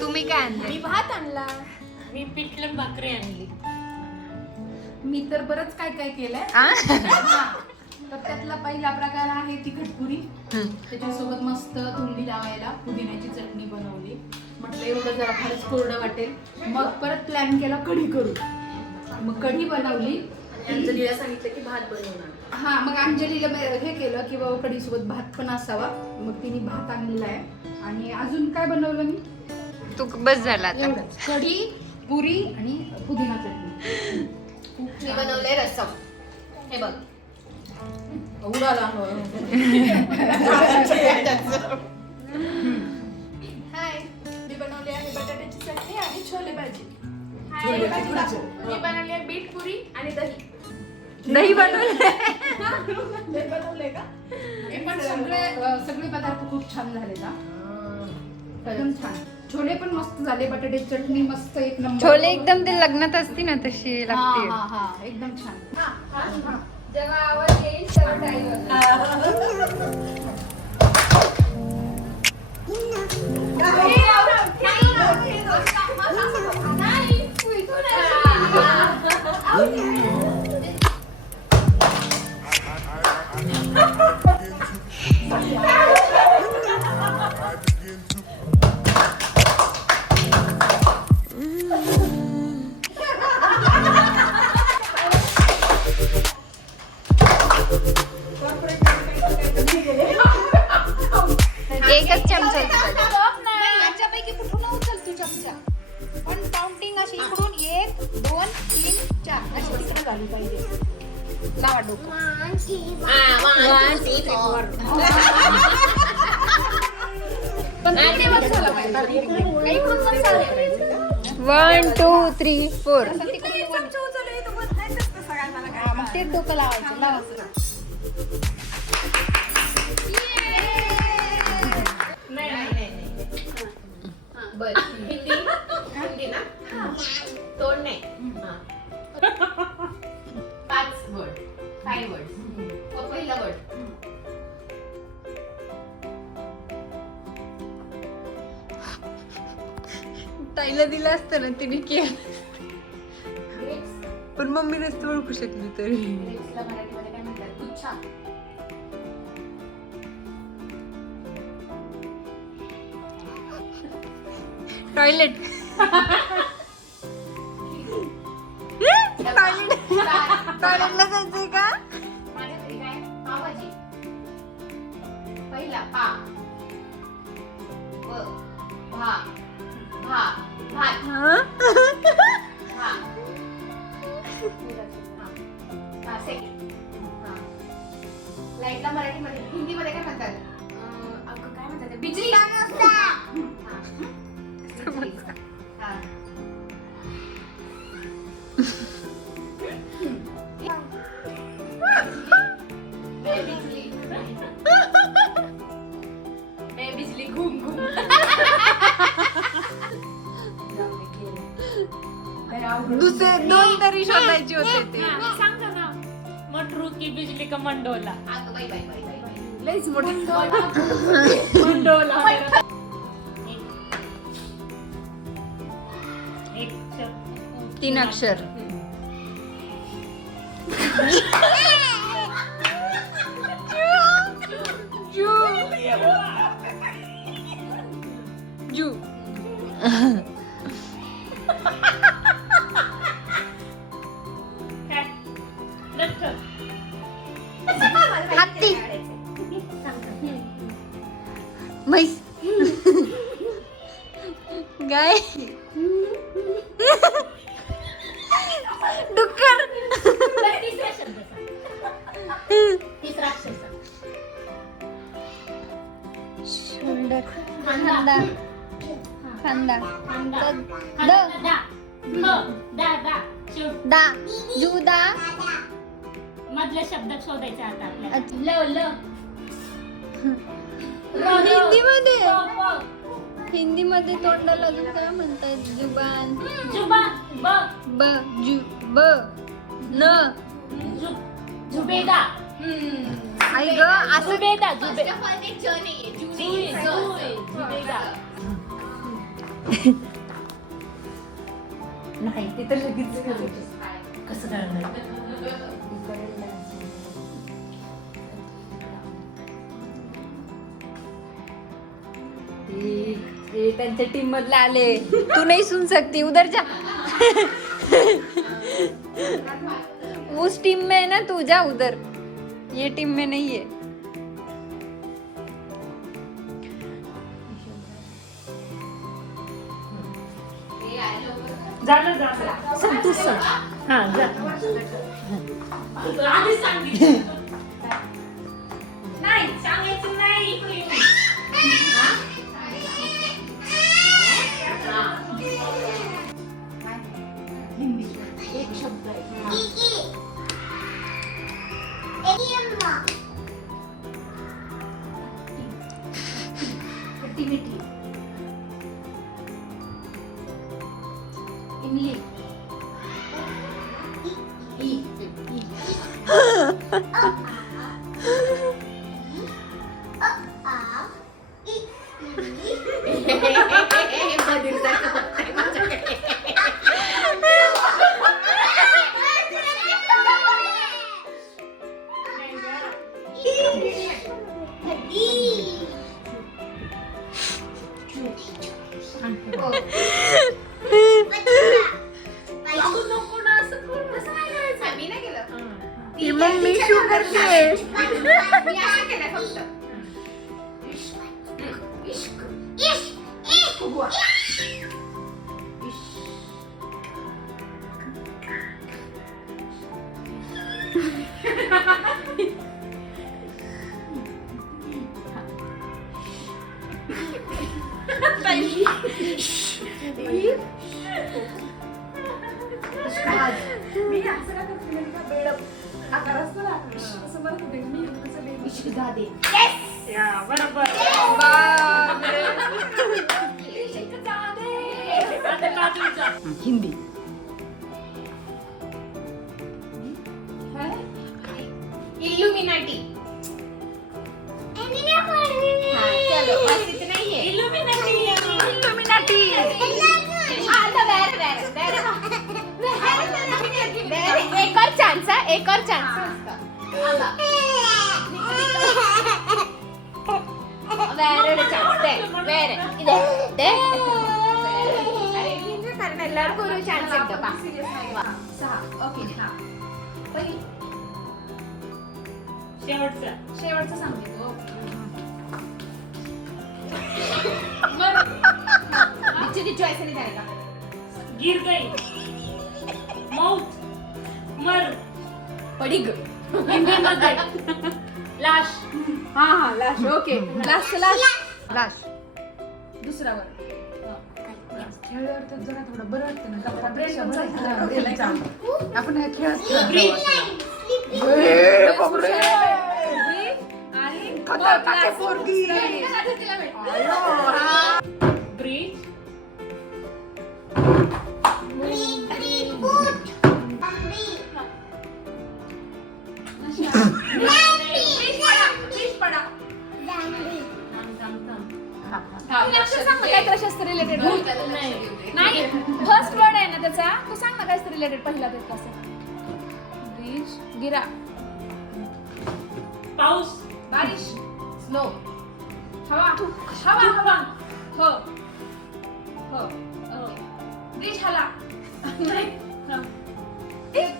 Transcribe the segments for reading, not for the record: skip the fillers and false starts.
तुम्ही काय आणले? मी भात आणला. मी पिठलं भाकरी आणली. मी तर बरंच काय काय केलंय. तर त्यातला पहिला प्रकार आहे तिखटपुरी. त्याच्यासोबत मस्त तोंडी लावायला पुदिन्याची चटणी बनवली. म्हटलं एवढं जरा फारच कोरडं वाटेल. मग परत प्लॅन केला कढी करू. मग कढी बनवली. अंजलीला सांगितलं की भात बनवणार. हा, मग अंजलीला हे केलं की बाबा कढीसोबत भात पण असावा. मग तिने भात आणलेला आहे. आणि अजून काय बनवलं मी? तू बस झाला आता. एवढंच. कढी, पुरी आणि पुदिना चटणी. मी बनवलंय रस्सम. हे बघ. उडाला. हाय, मी बनवली आहे बटाट्याची चटणी आणि छोले भाजी. छोले भाजी दाखव. मी बनवली आहे बीट पुरी आणि दही. दही बनवलं. हे बनवलंय का? हे पण सगळे पदार्थ खूप छान झाले ना. एकदम छान. छोले पण मस्त झाले. बटाट्याची चटणी मस्त एक नंबर. छोले एकदम ते लग्नात असती ना तशी लागते. हा हा हा, एकदम छान. जेव्हा आवाज येईल तेव्हा टाईम. एकच चमचा. याच्यापैकी कुठून उचल तू चमचा. पण काउंटिंग अशी इकडून 1 2 3 4 अशी तिकडे झाली पाहिजे. लावा डोकं. 1 2 पण ते बसायला पाहिजे. इकडून बसायला पाहिजे. 1 2 3 4. असं तिकडून हा, मग ते डोकं लावायचं. लावा. बर. हिंदी ना. तोड नाही. 5 वर्ड. 5 वर्ड. पहिला वर्ड. ताईला दिलं असतं ना तिने केलं. ग्रेप्स. पण मम्मी रस्ते ओळखू शकली तरी. ग्रेप्सला मराठीमध्ये काय म्हणतात? गुच्छा. टॉयलेट. टॉयलेटला जायचंय का? माझ्या घरी काय? पावभाजी. पहिला पा. व. भा. भा. भात. भा. सेकंड. लाईटला मराठीमध्ये हिंदीमध्ये काय म्हणतात? अगं काय म्हणतात? बिजली. हा. बिजली. बिजली घूम घूम. दुसरे 2 तरी शोधायचे होते ते. सांगतो ना मटरू की बिजली का मंडोला. अगं बाई बाई बाई बाई बाई. लईच मोठा. मंडोला. एक 3 अक्षर. जू. हत्ती. म्हैस. गाय. डुक्कर. तिसरा अक्षर सांग. शोल्डर. खांदा. खांदा. दा. जुदा. मधल्या शब्दात शोधायचा आता आपल्याला. अच्छा. हिंदीमध्ये तोंडाला अजून काय म्हणतात? जुबान. ब. जु. ब. न. जुबेदा. आई ग असं जुबेदा. First of all, ते ज नाहीये, जू नाहीये. जुबेदा. नाही ते तर लगेच कसं करणार ये त्यांच्या टीम मधले आले तू नहीं सुन सकती उधर जा उस टीम में है ना तू जा उधर ये टीम में नहीं है झालं झालं संतोष सर हा जा आधीच सांगितलं नाही सांगायचं नाही इकडे येऊन. हिंदी एक शब्द आहे खट्टी मिठी इमली ही मम्मी शू करते है मी असं का करते नेमका बेडप आकार असतो ना असं म्हणत होते मी असं बेडप इश्क जादे या, बरोबर आता काजूचा. हिंदी इल्युमिनाटी चलो बस इतना ही है Illuminati. इल्युमिनाटी एक और चांस है एक और चांस വേറൊരു ചാൻസ് വേറെ ഇത് എല്ലാവർക്കും ഒരു ചാൻസ് ഉണ്ട് सहा ओके हा पहिली शेवटचा शेवटचं सांगते तो तिची चॉईस नाही झाली गिर गई मौत मर पडिग हिंदीमध्ये लाश हा हा लाश ओके लाश लाश लाश दुसरा वर खेळल्यावर तर जरा थोडं बरं वाटतं ना कपड्यापेक्षा बरं वाटतं. आपण हे खेळत ब्रिज आणि खतरनाक आहे पोरगी. ब्रिज काय कशाच रिलेटेड नाही फर्स्ट वर्ड आहे ना त्याचा तो सांग ना काय रिलेटेड पहिला ते कसं ब्रिज गिरा पाऊस बारिश स्नो हवा हवा हवा हो हो ब्रिज हाला नाही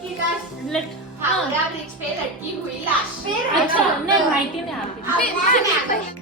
की लाश लट हावड़ा ब्रिज पे लटकी हुई लाश अच्छा नाही माहिती नाही आपली ते-